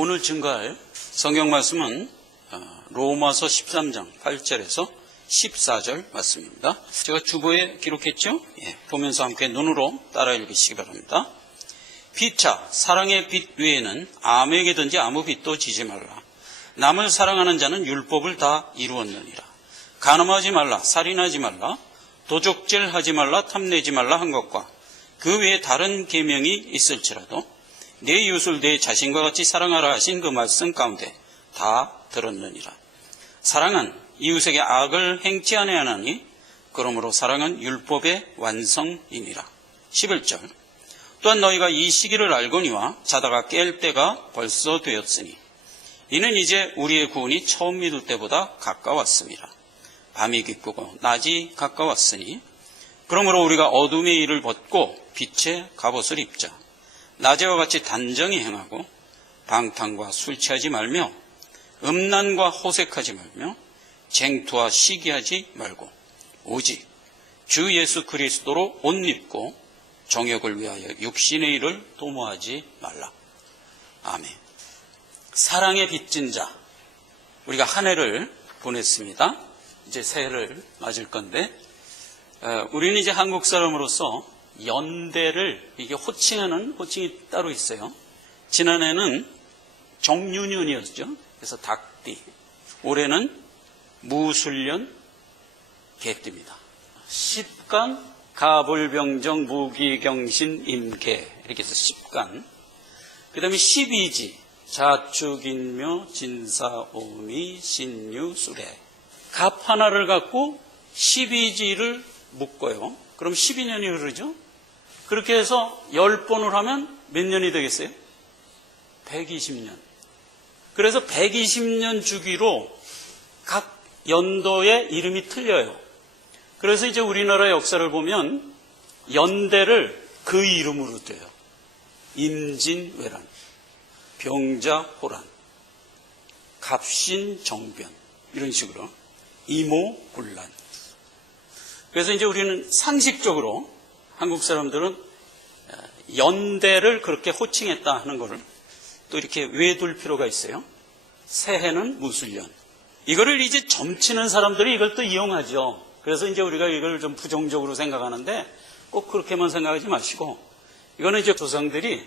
오늘 증거할 성경 말씀은 로마서 13장 8절에서 14절 말씀입니다. 제가 주보에 기록했죠? 보면서 함께 눈으로 따라 읽으시기 바랍니다. 피차 사랑의 빛 외에는 아무에게든지 아무 빛도 지지 말라. 남을 사랑하는 자는 율법을 다 이루었느니라. 간음하지 말라, 살인하지 말라, 도적질하지 말라, 탐내지 말라 한 것과 그 외에 다른 계명이 있을지라도 내 이웃을 내 자신과 같이 사랑하라 하신 그 말씀 가운데 다 들었느니라. 사랑은 이웃에게 악을 행치 아니하나니 그러므로 사랑은 율법의 완성이니라. 11절 또한 너희가 이 시기를 알거니와 자다가 깰 때가 벌써 되었으니 이는 이제 우리의 구원이 처음 믿을 때보다 가까웠습니다. 밤이 깊고 낮이 가까웠으니 그러므로 우리가 어둠의 일을 벗고 빛의 갑옷을 입자. 낮에와 같이 단정히 행하고 방탕과 술 취하지 말며 음란과 호색하지 말며 쟁투와 시기하지 말고 오직 주 예수 그리스도로 옷 입고 정욕을 위하여 육신의 일을 도모하지 말라. 아멘. 사랑에 빚진 자, 우리가 한 해를 보냈습니다. 이제 새해를 맞을 건데 우리는 이제 한국 사람으로서 연대를 이게 호칭하는 호칭이 따로 있어요. 지난해는 정유년이었죠. 그래서 닭띠. 올해는 무술년 개띠입니다. 십간 가불병정 무기경신 임계 이렇게 해서 십간. 그 다음에 12지 자축인묘 진사오미 신유 수레. 갑 하나를 갖고 12지를 묶어요. 그럼 12년이 흐르죠. 그렇게 해서 10번을 하면 몇 년이 되겠어요? 120년. 그래서 120년 주기로 각 연도의 이름이 틀려요. 그래서 이제 우리나라 역사를 보면 연대를 그 이름으로 둬요. 임진왜란, 병자호란, 갑신정변 이런 식으로 이모군란. 그래서 이제 우리는 상식적으로 한국 사람들은 연대를 그렇게 호칭했다 하는 것을 또 이렇게 외둘 필요가 있어요. 새해는 무술년. 이거를 이제 점치는 사람들이 이걸 또 이용하죠. 그래서 이제 우리가 이걸 좀 부정적으로 생각하는데 꼭 그렇게만 생각하지 마시고 이거는 이제 조상들이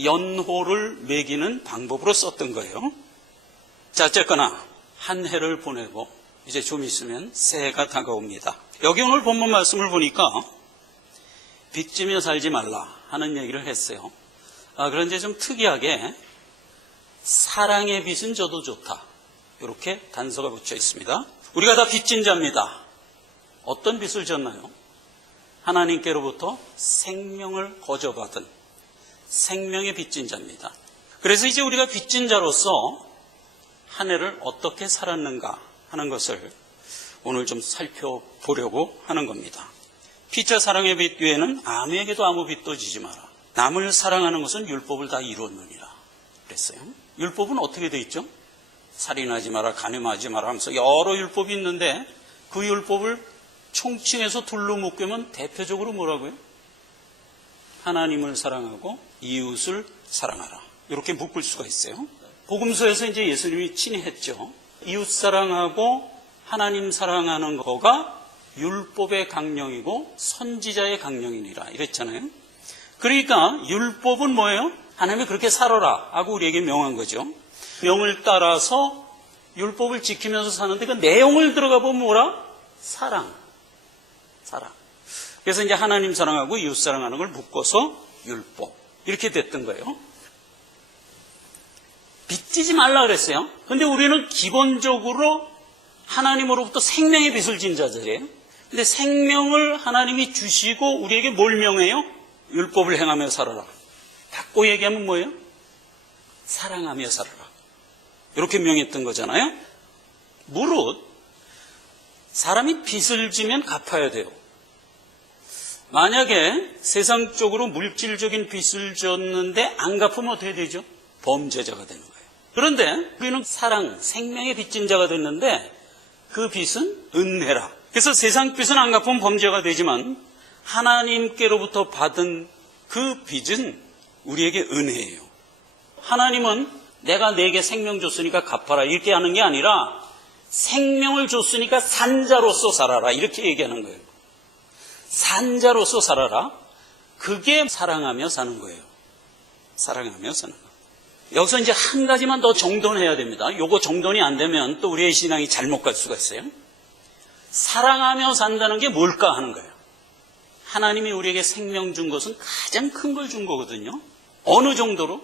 연호를 매기는 방법으로 썼던 거예요. 자, 어쨌거나 한 해를 보내고 이제 좀 있으면 새해가 다가옵니다. 여기 오늘 본문 말씀을 보니까 빚지며 살지 말라 하는 얘기를 했어요. 그런데 좀 특이하게 사랑의 빚은 져도 좋다. 이렇게 단서가 붙여 있습니다. 우리가 다 빚진 자입니다. 어떤 빚을 졌나요? 하나님께로부터 생명을 거저받은 생명의 빚진 자입니다. 그래서 이제 우리가 빚진 자로서 한 해를 어떻게 살았는가 하는 것을 오늘 좀 살펴보려고 하는 겁니다. 피차 사랑의 빚 외에는 아무에게도 아무 빚도 지지 마라. 남을 사랑하는 것은 율법을 다 이루었느니라 그랬어요. 율법은 어떻게 돼 있죠? 살인하지 마라, 간음하지 마라 하면서 여러 율법이 있는데 그 율법을 총칭해서 둘로 묶으면 대표적으로 뭐라고요? 하나님을 사랑하고 이웃을 사랑하라. 이렇게 묶을 수가 있어요. 복음서에서 이제 예수님이 친히 했죠. 이웃 사랑하고 하나님 사랑하는 거가 율법의 강령이고 선지자의 강령이니라 이랬잖아요. 그러니까 율법은 뭐예요? 하나님이 그렇게 살아라 하고 우리에게 명한 거죠. 명을 따라서 율법을 지키면서 사는데 그 내용을 들어가 보면 뭐라? 사랑. 그래서 이제 하나님 사랑하고 이웃 사랑하는 걸 묶어서 율법 이렇게 됐던 거예요. 빚지지 말라 그랬어요. 근데 우리는 기본적으로 하나님으로부터 생명의 빚을 진 자들이에요. 근데 생명을 하나님이 주시고 우리에게 뭘 명해요? 율법을 행하며 살아라. 바꿔 얘기하면 뭐예요? 사랑하며 살아라. 이렇게 명했던 거잖아요. 무릇 사람이 빚을 지면 갚아야 돼요. 만약에 세상적으로 물질적인 빚을 졌는데 안 갚으면 어떻게 되죠? 범죄자가 되는 거예요. 그런데 우리는 사랑, 생명의 빚진 자가 됐는데 그 빚은 은혜라. 그래서 세상 빚은 안 갚으면 범죄가 되지만 하나님께로부터 받은 그 빚은 우리에게 은혜예요. 하나님은 내가 내게 생명 줬으니까 갚아라 이렇게 하는 게 아니라 생명을 줬으니까 산자로서 살아라 이렇게 얘기하는 거예요. 산자로서 살아라. 그게 사랑하며 사는 거예요. 사랑하며 사는 거. 여기서 이제 한 가지만 더 정돈해야 됩니다. 요거 정돈이 안 되면 또 우리의 신앙이 잘못 갈 수가 있어요. 사랑하며 산다는 게 뭘까 하는 거예요. 하나님이 우리에게 생명 준 것은 가장 큰 걸 준 거거든요. 어느 정도로?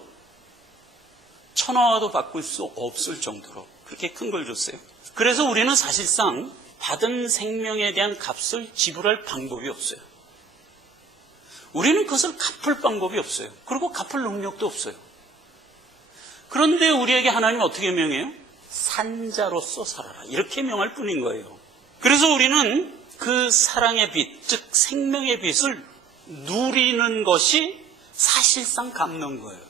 천하와도 바꿀 수 없을 정도로 그렇게 큰 걸 줬어요. 그래서 우리는 사실상 받은 생명에 대한 값을 지불할 방법이 없어요. 우리는 그것을 갚을 방법이 없어요. 그리고 갚을 능력도 없어요. 그런데 우리에게 하나님은 어떻게 명해요? 산자로서 살아라 이렇게 명할 뿐인 거예요. 그래서 우리는 그 사랑의 빛, 즉 생명의 빛을 누리는 것이 사실상 갚는 거예요.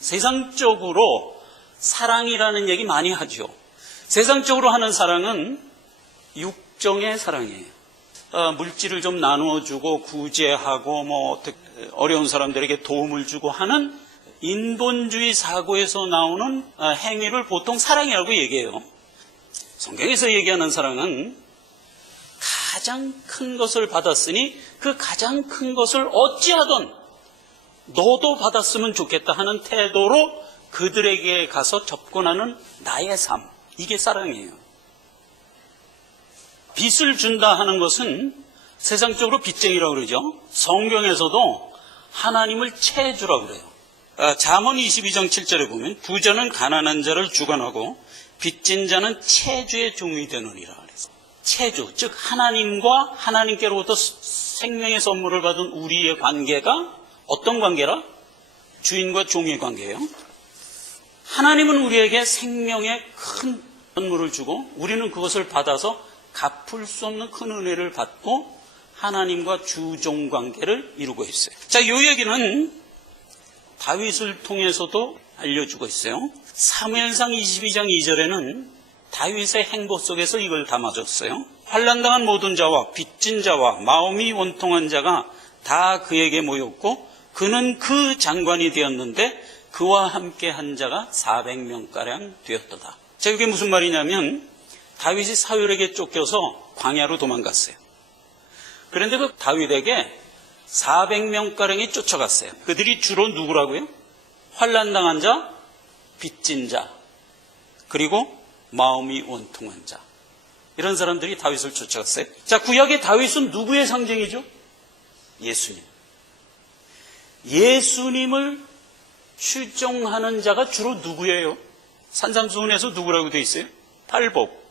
세상적으로 사랑이라는 얘기 많이 하죠. 세상적으로 하는 사랑은 육정의 사랑이에요. 물질을 좀 나누어주고 구제하고 어려운 사람들에게 도움을 주고 하는 인본주의 사고에서 나오는 행위를 보통 사랑이라고 얘기해요. 성경에서 얘기하는 사랑은 가장 큰 것을 받았으니 그 가장 큰 것을 어찌하든 너도 받았으면 좋겠다 하는 태도로 그들에게 가서 접근하는 나의 삶. 이게 사랑이에요. 빚을 준다 하는 것은 세상적으로 빚쟁이라고 그러죠. 성경에서도 하나님을 채주라고 그래요. 잠언 22장 7절에 보면 부자는 가난한 자를 주관하고 빚진 자는 채주의 종이 되느니라. 그래서 채주, 즉 하나님과 하나님께로부터 생명의 선물을 받은 우리의 관계가 어떤 관계라? 주인과 종의 관계예요. 하나님은 우리에게 생명의 큰 선물을 주고 우리는 그것을 받아서 갚을 수 없는 큰 은혜를 받고 하나님과 주종 관계를 이루고 있어요. 자, 이 얘기는 다윗을 통해서도 알려주고 있어요. 사무엘상 22장 2절에는 다윗의 행보 속에서 이걸 담아줬어요. 환난당한 모든 자와 빚진 자와 마음이 원통한 자가 다 그에게 모였고 그는 그 장관이 되었는데 그와 함께 한 자가 400명가량 되었도다. 자, 이게 무슨 말이냐면 다윗이 사울에게 쫓겨서 광야로 도망갔어요. 그런데 그 다윗에게 400명가량이 쫓아갔어요. 그들이 주로 누구라고요? 환난당한 자, 빚진 자, 그리고 마음이 원통한 자. 이런 사람들이 다윗을 쫓아갔어요. 자, 구약의 다윗은 누구의 상징이죠? 예수님. 예수님을 추종하는 자가 주로 누구예요? 산상수훈에서 누구라고 되어 있어요? 팔복.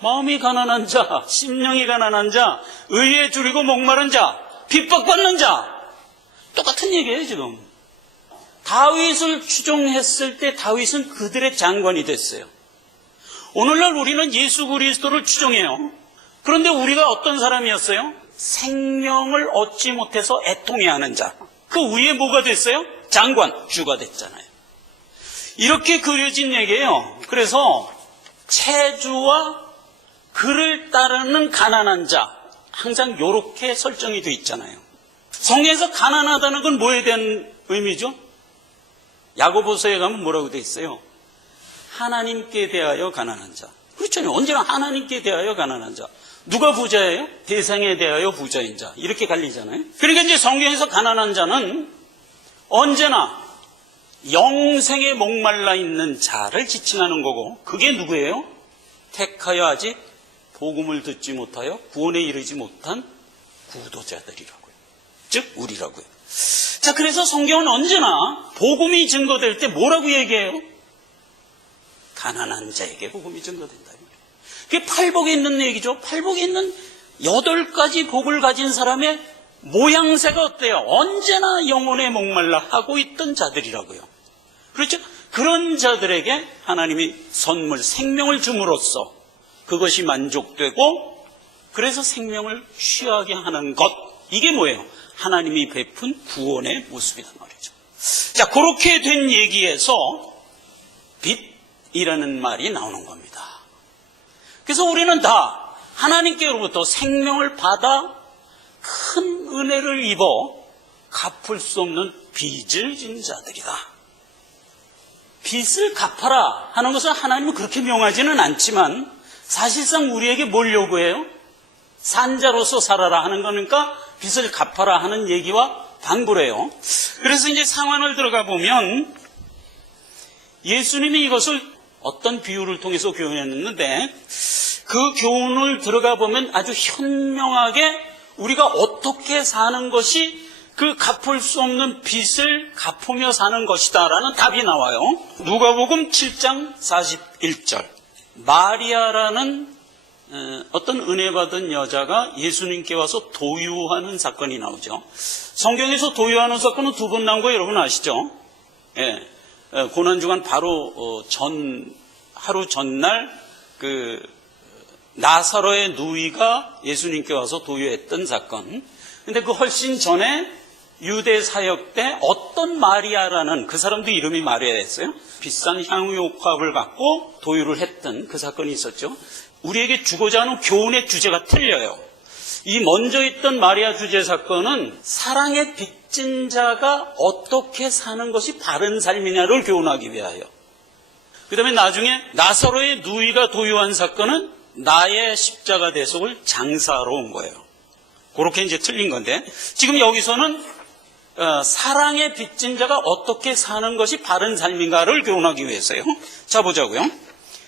마음이 가난한 자, 심령이 가난한 자, 의에 줄이고 목마른 자, 핍박받는 자. 똑같은 얘기예요, 지금. 다윗을 추종했을 때 다윗은 그들의 장관이 됐어요. 오늘날 우리는 예수 그리스도를 추종해요. 그런데 우리가 어떤 사람이었어요? 생명을 얻지 못해서 애통해하는 자. 그 위에 뭐가 됐어요? 장관, 주가 됐잖아요. 이렇게 그려진 얘기예요. 그래서 채주와 그를 따르는 가난한 자, 항상 이렇게 설정이 돼 있잖아요. 성경에서 가난하다는 건 뭐에 대한 의미죠? 야고보서에 가면 뭐라고 돼 있어요? 하나님께 대하여 가난한 자. 그렇잖아요. 언제나 하나님께 대하여 가난한 자. 누가 부자예요? 대상에 대하여 부자인 자. 이렇게 갈리잖아요. 그러니까 이제 성경에서 가난한 자는 언제나 영생에 목말라 있는 자를 지칭하는 거고, 그게 누구예요? 택하여 아직 복음을 듣지 못하여 구원에 이르지 못한 구도자들이라고요. 즉 우리라고요. 자, 그래서 성경은 언제나 복음이 증거될 때 뭐라고 얘기해요? 가난한 자에게 복음이 증거된다. 그게 팔복에 있는 얘기죠. 팔복에 있는 8가지 복을 가진 사람의 모양새가 어때요? 언제나 영혼에 목말라 하고 있던 자들이라고요. 그렇죠? 그런 자들에게 하나님이 선물, 생명을 줌으로써 그것이 만족되고 그래서 생명을 취하게 하는 것. 이게 뭐예요? 하나님이 베푼 구원의 모습이란 말이죠. 자, 그렇게 된 얘기에서 빛이라는 말이 나오는 겁니다. 그래서 우리는 다 하나님께로부터 생명을 받아 큰 은혜를 입어 갚을 수 없는 빚을 진 자들이다. 빚을 갚아라 하는 것은 하나님은 그렇게 명하지는 않지만 사실상 우리에게 뭘 요구해요? 산자로서 살아라 하는 거니까 빚을 갚아라 하는 얘기와 반부래요. 그래서 이제 상황을 들어가 보면 예수님이 이것을 어떤 비유를 통해서 교훈했는데 그 교훈을 들어가 보면 아주 현명하게 우리가 어떻게 사는 것이 그 갚을 수 없는 빚을 갚으며 사는 것이다 라는 답이 나와요. 누가복음 7장 41절. 마리아라는 어떤 은혜 받은 여자가 예수님께 와서 도유하는 사건이 나오죠. 성경에서 도유하는 사건은 두 번 나온 거 여러분 아시죠? 예. 고난주간 바로 하루 전날 나사로의 누이가 예수님께 와서 도유했던 사건. 근데 그 훨씬 전에 유대 사역 때 어떤 마리아라는 그 사람도 이름이 마리아였어요. 비싼 향유옥합을 갖고 도유를 했던 그 사건이 있었죠. 우리에게 주고자 하는 교훈의 주제가 틀려요. 이 먼저 있던 마리아 주제 사건은 사랑의 빚진 자가 어떻게 사는 것이 바른 삶이냐를 교훈하기 위하여. 그 다음에 나중에 나사로의 누이가 도유한 사건은 나의 십자가 대속을 장사하러 온 거예요. 그렇게 이제 틀린 건데 지금 여기서는 사랑의 빚진 자가 어떻게 사는 것이 바른 삶인가를 교훈하기 위해서요. 자 보자고요.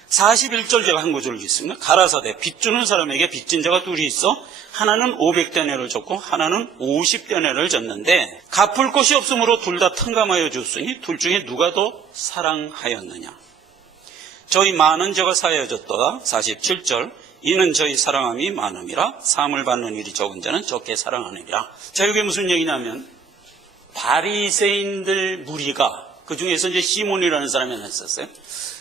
41절 제가 한 구절 읽겠습니다. 가라사대 빚 주는 사람에게 빚진 자가 둘이 있어 하나는 500데나리온을 줬고 하나는 50데나리온을 줬는데 갚을 것이 없으므로 둘 다 탕감하여 줬으니 둘 중에 누가 더 사랑하였느냐. 저희 많은 저가 사하여 줬도다. 47절 이는 저희 사랑함이 많음이라 사함을 받는 일이 적은 자는 적게 사랑하느니라. 자 이게 무슨 얘기냐면 바리새인들 무리가 그 중에서 이제 시몬이라는 사람이 하나 있었어요.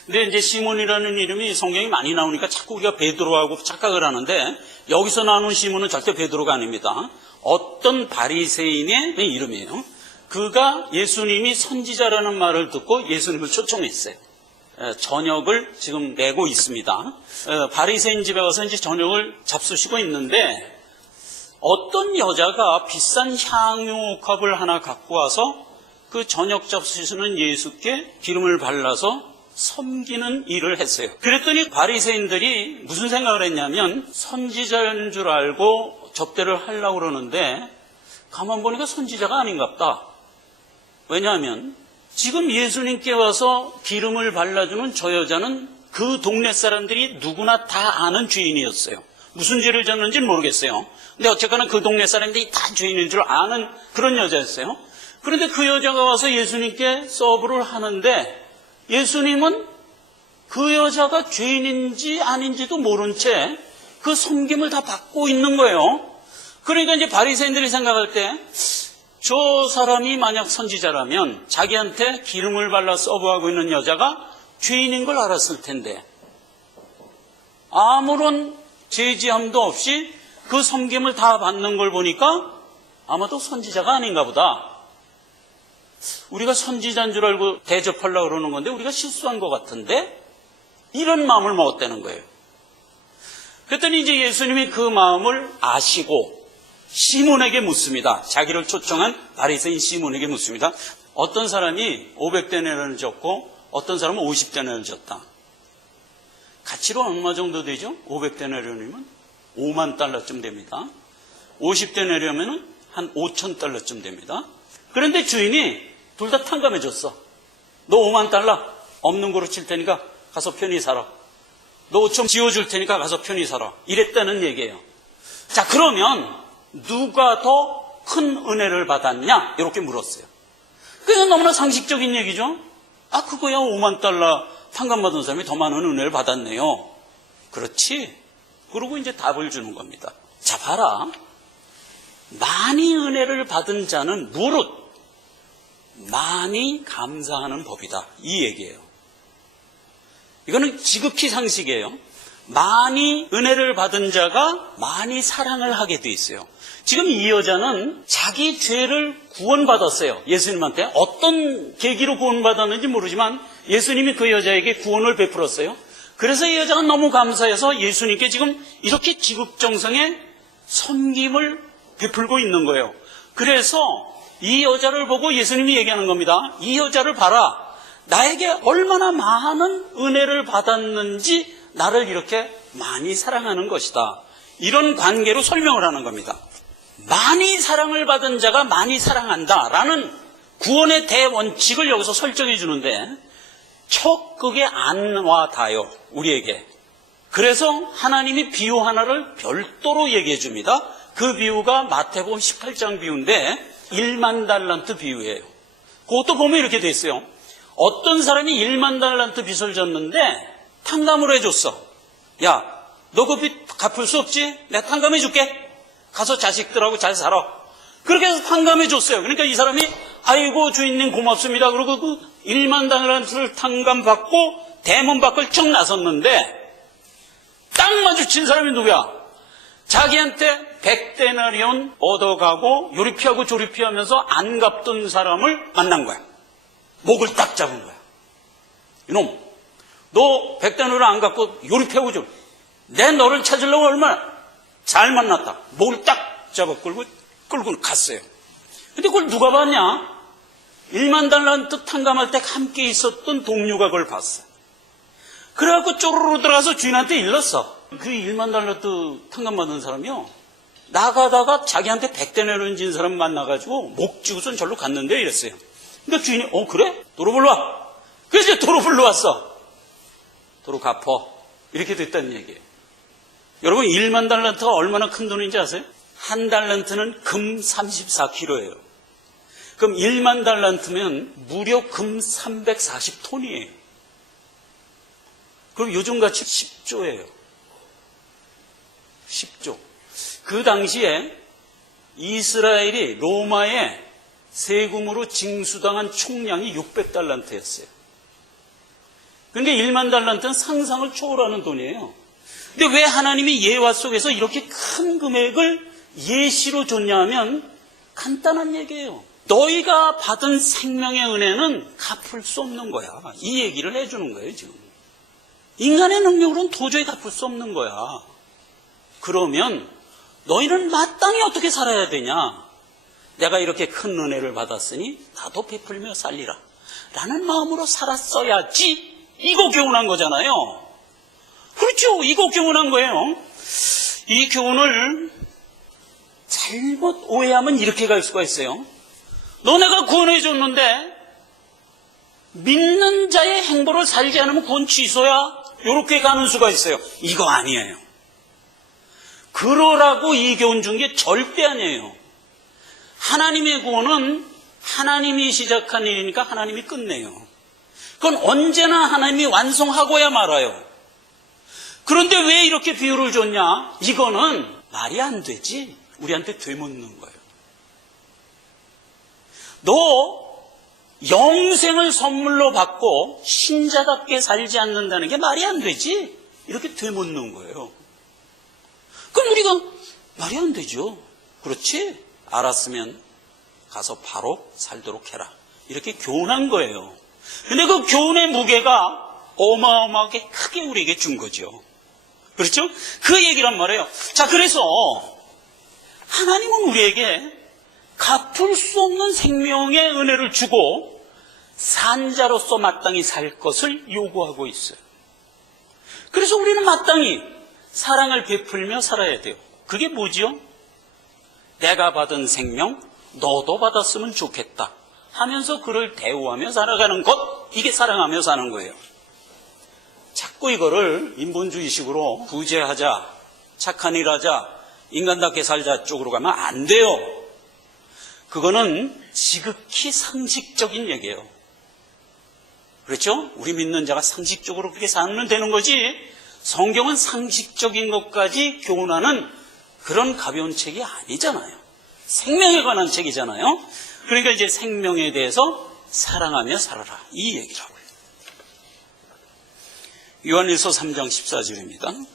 근데 이제 시몬이라는 이름이 성경이 많이 나오니까 자꾸 우리가 베드로하고 착각을 하는데 여기서 나오는 시몬은 절대 베드로가 아닙니다. 어떤 바리새인의 이름이에요. 그가 예수님이 선지자라는 말을 듣고 예수님을 초청했어요. 저녁을 지금 내고 있습니다. 바리새인 집에 가서 이제 저녁을 잡수시고 있는데 어떤 여자가 비싼 향유옥합을 하나 갖고 와서 그 저녁 잡수시는 예수께 기름을 발라서 섬기는 일을 했어요. 그랬더니 바리새인들이 무슨 생각을 했냐면 선지자인 줄 알고 접대를 하려고 그러는데 가만 보니까 선지자가 아닌갑다. 왜냐하면 지금 예수님께 와서 기름을 발라주는 저 여자는 그 동네 사람들이 누구나 다 아는 죄인이었어요. 무슨 죄를 졌는지는 모르겠어요. 근데 어쨌거나 그 동네 사람들이 다 죄인인 줄 아는 그런 여자였어요. 그런데 그 여자가 와서 예수님께 서브를 하는데 예수님은 그 여자가 죄인인지 아닌지도 모른 채 그 섬김을 다 받고 있는 거예요. 그러니까 이제 바리새인들이 생각할 때 저 사람이 만약 선지자라면 자기한테 기름을 발라 서브하고 있는 여자가 죄인인 걸 알았을 텐데 아무런 제지함도 없이 그 섬김을 다 받는 걸 보니까 아마도 선지자가 아닌가 보다. 우리가 선지자인 줄 알고 대접하려고 그러는 건데 우리가 실수한 것 같은데 이런 마음을 먹었다는 거예요. 그랬더니 이제 예수님이 그 마음을 아시고 시몬에게 묻습니다. 자기를 초청한 바리새인 시몬에게 묻습니다. 어떤 사람이 500데나리온을 줬고 어떤 사람은 50데나리온을 줬다. 가치로 얼마 정도 되죠? 500데나리온이면 5만 달러쯤 됩니다. 50데나리온이면 한 5천 달러쯤 됩니다. 그런데 주인이 둘 다 탕감해 줬어. 너 5만 달러 없는 거로 칠 테니까 가서 편히 살아. 너 5천 지어줄 테니까 가서 편히 살아. 이랬다는 얘기예요. 자, 그러면 누가 더 큰 은혜를 받았냐? 이렇게 물었어요. 그냥 너무나 상식적인 얘기죠. 아, 그거야 5만 달러 탕감받은 사람이 더 많은 은혜를 받았네요. 그렇지? 그러고 이제 답을 주는 겁니다. 자, 봐라. 많이 은혜를 받은 자는 무릇 많이 감사하는 법이다. 이 얘기예요. 이거는 지극히 상식이에요. 많이 은혜를 받은 자가 많이 사랑을 하게 돼 있어요. 지금 이 여자는 자기 죄를 구원받았어요. 예수님한테. 어떤 계기로 구원받았는지 모르지만 예수님이 그 여자에게 구원을 베풀었어요. 그래서 이 여자가 너무 감사해서 예수님께 지금 이렇게 지극정성의 섬김을 베풀고 있는 거예요. 그래서 이 여자를 보고 예수님이 얘기하는 겁니다. 이 여자를 봐라. 나에게 얼마나 많은 은혜를 받았는지 나를 이렇게 많이 사랑하는 것이다. 이런 관계로 설명을 하는 겁니다. 많이 사랑을 받은 자가 많이 사랑한다라는 구원의 대원칙을 여기서 설정해 주는데 척극에 안 와닿아요, 우리에게. 그래서 하나님이 비유 하나를 별도로 얘기해 줍니다. 그 비유가 마태복음 18장 비유인데 1만 달란트 비유예요. 그것도 보면 이렇게 돼 있어요. 어떤 사람이 1만 달란트 빚을 졌는데 탕감을 해줬어. 야, 너 그 빚 갚을 수 없지? 내가 탕감해 줄게. 가서 자식들하고 잘 살아. 그렇게 해서 탕감해 줬어요. 그러니까 이 사람이 아이고 주인님 고맙습니다. 그러고 그 1만 달란트를 탕감받고 대문 밖을 쭉 나섰는데 딱 마주친 사람이 누구야? 자기한테 100데나리온 얻어가고 요리피하고 조리피하면서 안 갚던 사람을 만난 거야. 목을 딱 잡은 거야. 이놈, 너 100데나리온 안 갚고 요리피하고 조리. 내 너를 찾으려고 얼마나 잘 만났다. 목을 딱 잡아 끌고 갔어요. 근데 그걸 누가 봤냐? 1만 달란트 탕감할 때 함께 있었던 동료가 그걸 봤어. 그래갖고 쪼르르 들어가서 주인한테 일렀어. 그 1만 달란트 탕감받은 사람이요, 나가다가 자기한테 100데나리온 진 사람 만나가지고 목 쥐고선 절로 갔는데 이랬어요. 그러니까 주인이 그래? 도로 불러와. 그래서 도로 불러왔어. 도로 갚어. 이렇게 됐다는 얘기예요. 여러분 1만 달란트가 얼마나 큰 돈인지 아세요? 한 달란트는 금 34kg예요. 그럼 1만 달란트면 무려 금 340톤이에요. 그럼 요즘같이 10조예요. 10조. 그 당시에 이스라엘이 로마의 세금으로 징수당한 총량이 600달란트였어요. 그러니까 1만 달란트는 상상을 초월하는 돈이에요. 근데 왜 하나님이 예화 속에서 이렇게 큰 금액을 예시로 줬냐 하면 간단한 얘기예요. 너희가 받은 생명의 은혜는 갚을 수 없는 거야. 이 얘기를 해주는 거예요, 지금. 인간의 능력으로는 도저히 갚을 수 없는 거야. 그러면 너희는 마땅히 어떻게 살아야 되냐? 내가 이렇게 큰 은혜를 받았으니 나도 베풀며 살리라 라는 마음으로 살았어야지. 이거 교훈한 거잖아요. 그렇죠. 이거 교훈한 거예요. 이 교훈을 잘못 오해하면 이렇게 갈 수가 있어요. 너네가 구원해 줬는데 믿는 자의 행보를 살지 않으면 구원 취소야. 이렇게 가는 수가 있어요. 이거 아니에요. 그러라고 이 교훈 준 게 절대 아니에요. 하나님의 구원은 하나님이 시작한 일이니까 하나님이 끝내요. 그건 언제나 하나님이 완성하고야 말아요. 그런데 왜 이렇게 비유를 줬냐? 이거는 말이 안 되지. 우리한테 되묻는 거예요. 너 영생을 선물로 받고 신자답게 살지 않는다는 게 말이 안 되지. 이렇게 되묻는 거예요. 그럼 우리가 말이 안 되죠. 그렇지? 알았으면 가서 바로 살도록 해라. 이렇게 교훈한 거예요. 근데 그 교훈의 무게가 어마어마하게 크게 우리에게 준 거죠. 그렇죠? 그 얘기란 말이에요. 자, 그래서 하나님은 우리에게 갚을 수 없는 생명의 은혜를 주고 산자로서 마땅히 살 것을 요구하고 있어요. 그래서 우리는 마땅히 사랑을 베풀며 살아야 돼요. 그게 뭐지요? 내가 받은 생명 너도 받았으면 좋겠다 하면서 그를 대우하며 살아가는 것, 이게 사랑하며 사는 거예요. 자꾸 이거를 인본주의식으로 구제하자, 착한 일 하자, 인간답게 살자 쪽으로 가면 안 돼요. 그거는 지극히 상식적인 얘기예요. 그렇죠? 우리 믿는 자가 상식적으로 그렇게 살면 되는 거지, 성경은 상식적인 것까지 교훈하는 그런 가벼운 책이 아니잖아요. 생명에 관한 책이잖아요. 그러니까 이제 생명에 대해서 사랑하며 살아라, 이 얘기라고요. 요한일서 3장 14절입니다.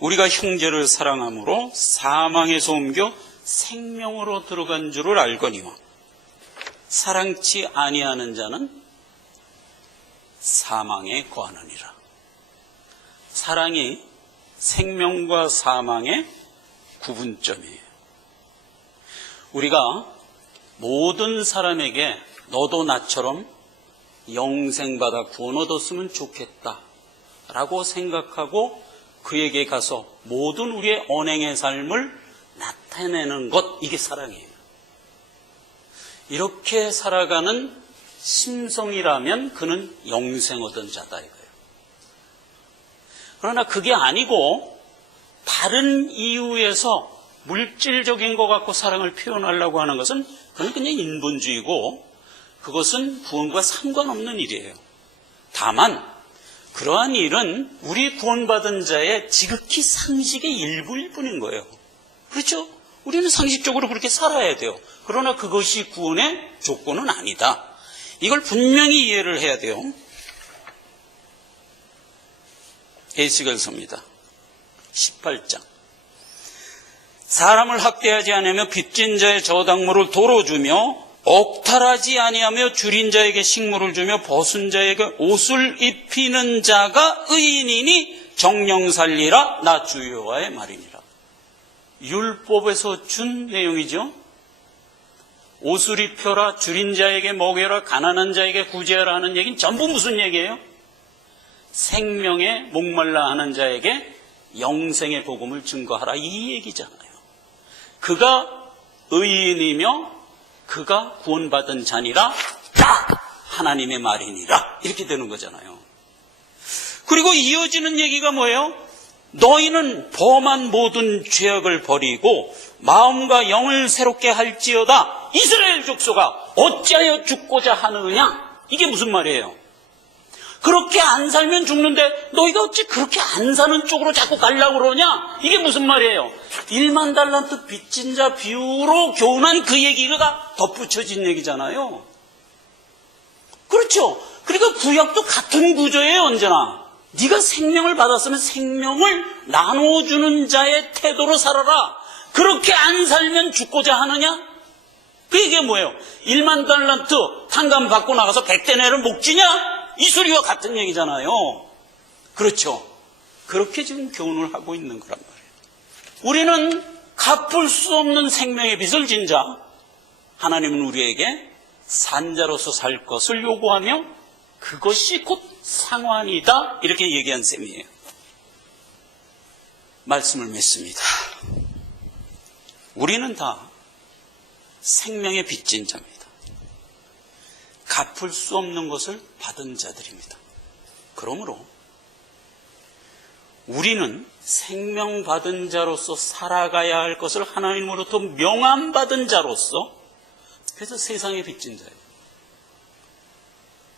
우리가 형제를 사랑함으로 사망에서 옮겨 생명으로 들어간 줄을 알거니와 사랑치 아니하는 자는 사망에 거하느니라. 사랑이 생명과 사망의 구분점이에요. 우리가 모든 사람에게 너도 나처럼 영생받아 구원 얻었으면 좋겠다라고 생각하고 그에게 가서 모든 우리의 언행의 삶을 나타내는 것, 이게 사랑이에요. 이렇게 살아가는 심성이라면 그는 영생 얻은 자다 이거예요. 그러나 그게 아니고 다른 이유에서 물질적인 것 갖고 사랑을 표현하려고 하는 것은 그건 그냥 인본주의고 그것은 구원과 상관없는 일이에요. 다만 그러한 일은 우리 구원받은 자의 지극히 상식의 일부일 뿐인 거예요. 그렇죠? 우리는 상식적으로 그렇게 살아야 돼요. 그러나 그것이 구원의 조건은 아니다. 이걸 분명히 이해를 해야 돼요. 에스겔서입니다. 18장. 사람을 학대하지 아니하며 빚진 자의 저당물을 도로 주며 억탈하지 아니하며 줄인 자에게 식물을 주며 벗은 자에게 옷을 입히는 자가 의인이니 정령 살리라. 나 주 여호와의 말이니라. 율법에서 준 내용이죠. 옷을 입혀라, 줄인 자에게 먹여라, 가난한 자에게 구제하라 하는 얘기는 전부 무슨 얘기예요? 생명에 목말라 하는 자에게 영생의 복음을 증거하라, 이 얘기잖아요. 그가 의인이며 그가 구원받은 자니라 하나님의 말이니라, 이렇게 되는 거잖아요. 그리고 이어지는 얘기가 뭐예요? 너희는 범한 모든 죄악을 버리고 마음과 영을 새롭게 할지어다. 이스라엘 족속아, 어찌하여 죽고자 하느냐? 이게 무슨 말이에요? 그렇게 안 살면 죽는데 너희가 어찌 그렇게 안 사는 쪽으로 자꾸 가려고 그러냐? 이게 무슨 말이에요? 1만 달란트 빚진 자 비유로 교훈한 그 얘기가 덧붙여진 얘기잖아요. 그렇죠? 그러니까 구약도 같은 구조예요, 언제나. 네가 생명을 받았으면 생명을 나눠주는 자의 태도로 살아라. 그렇게 안 살면 죽고자 하느냐? 그 얘기가 뭐예요? 1만 달란트 탕감 받고 나가서 100데나리를 못 지냐? 이 소리와 같은 얘기잖아요. 그렇죠? 그렇게 지금 교훈을 하고 있는 거란 말이에요. 우리는 갚을 수 없는 생명의 빚을 진 자, 하나님은 우리에게 산자로서 살 것을 요구하며 그것이 곧 상환이다, 이렇게 얘기한 셈이에요. 말씀을 맺습니다. 우리는 다 생명의 빚진 자입니다. 갚을 수 없는 것을 받은 자들입니다. 그러므로 우리는 생명받은 자로서 살아가야 할 것을 하나님으로부터 명함받은 자로서, 그래서 세상에 빚진 자예요.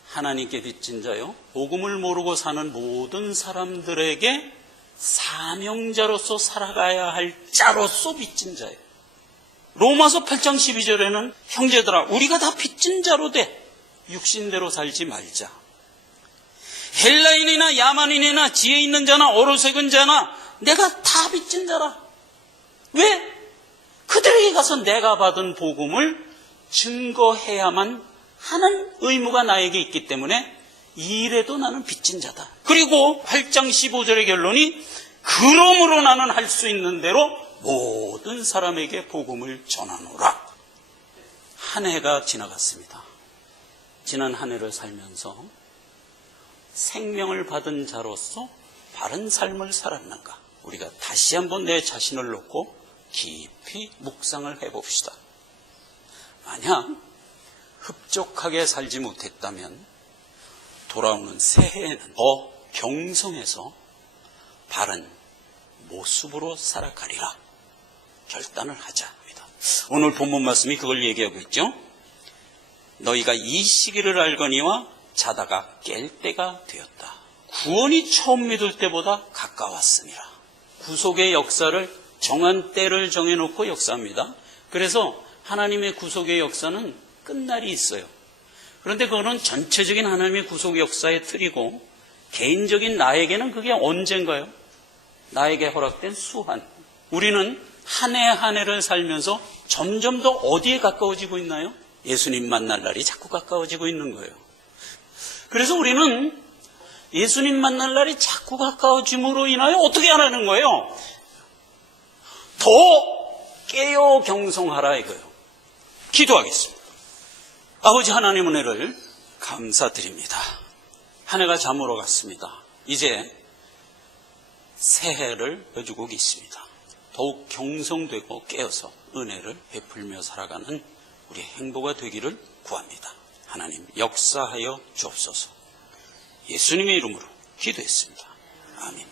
하나님께 빚진 자요, 복음을 모르고 사는 모든 사람들에게 사명자로서 살아가야 할 자로서 빚진 자예요. 로마서 8장 12절에는 형제들아, 우리가 다 빚진 자로 돼 육신대로 살지 말자. 헬라인이나 야만인이나 지혜 있는 자나 어리석은 자나 내가 다 빚진 자라. 왜? 그들에게 가서 내가 받은 복음을 증거해야만 하는 의무가 나에게 있기 때문에 이래도 나는 빚진 자다. 그리고 8장 15절의 결론이 그러므로 나는 할 수 있는 대로 모든 사람에게 복음을 전하노라. 한 해가 지나갔습니다. 지난 한 해를 살면서 생명을 받은 자로서 바른 삶을 살았는가? 우리가 다시 한번 내 자신을 놓고 깊이 묵상을 해봅시다. 만약 흡족하게 살지 못했다면 돌아오는 새해에는 더 경성해서 바른 모습으로 살아가리라 결단을 하자 합니다. 오늘 본문 말씀이 그걸 얘기하고 있죠. 너희가 이 시기를 알거니와 자다가 깰 때가 되었다. 구원이 처음 믿을 때보다 가까웠습니다. 구속의 역사를 정한 때를 정해놓고 역사합니다. 그래서 하나님의 구속의 역사는 끝날이 있어요. 그런데 그거는 전체적인 하나님의 구속 역사의 틀이고 개인적인 나에게는 그게 언젠가요? 나에게 허락된 수한. 우리는 한 해 한 해를 살면서 점점 더 어디에 가까워지고 있나요? 예수님 만날 날이 자꾸 가까워지고 있는 거예요. 그래서 우리는 예수님 만날 날이 자꾸 가까워짐으로 인하여 어떻게 하라는 거예요? 더 깨어 경성하라 이거예요. 기도하겠습니다. 아버지 하나님 은혜를 감사드립니다. 한 해가 잠으로 갔습니다. 이제 새해를 여주고 있습니다. 더욱 경성되고 깨어서 은혜를 베풀며 살아가는 우리 행보가 되기를 구합니다. 하나님 역사하여 주옵소서. 예수님의 이름으로 기도했습니다. 아멘.